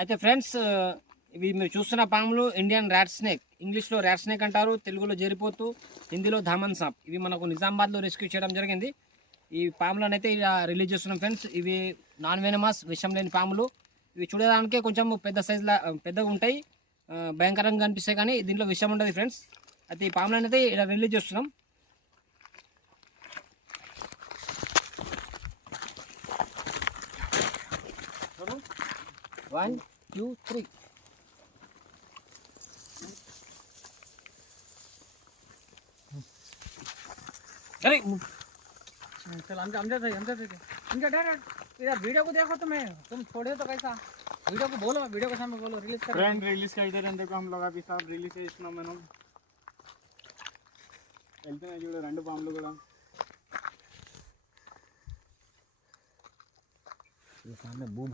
అయితే ఫ్రెండ్స్ ఇవి మీరు చూస్తున్న పాములు ఇండియన్ ర్యాట్ స్నేక్, ఇంగ్లీష్లో ర్యాట్ స్నేక్ అంటారు, తెలుగులో జరిపోతూ, హిందీలో ధామన్ సాప్. ఇవి మనకు నిజామాబాద్లో రెస్క్యూ చేయడం జరిగింది. ఈ పాములను అయితే ఇలా రిలీజ్ చేస్తున్నాం ఫ్రెండ్స్. ఇవి నాన్ వెనమస్, విషం లేని పాములు. ఇవి చూడడానికి కొంచెం పెద్ద సైజులా పెద్దగా ఉంటాయి, భయంకరంగా కనిపిస్తాయి, కానీ దీంట్లో విషం ఉండదు ఫ్రెండ్స్. అయితే ఈ పాములను అయితే ఇలా రిలీజ్ చేస్తున్నాం. वन टू थ्री अरे चल अंदर से इनका डायरेक्ट इधर वीडियो को देखो तुम छोड़े तो कैसा वीडियो को बोलो, वीडियो को सामने बोलो, रिलीज कर फ्रेंड रिलीज कर दे रहे देखो हम लोग अभी सब रिलीज చేస్తున్నాం మనం వెళ్తున్నాయి చూడు రెండు పాములు కూడా ये सामने बूम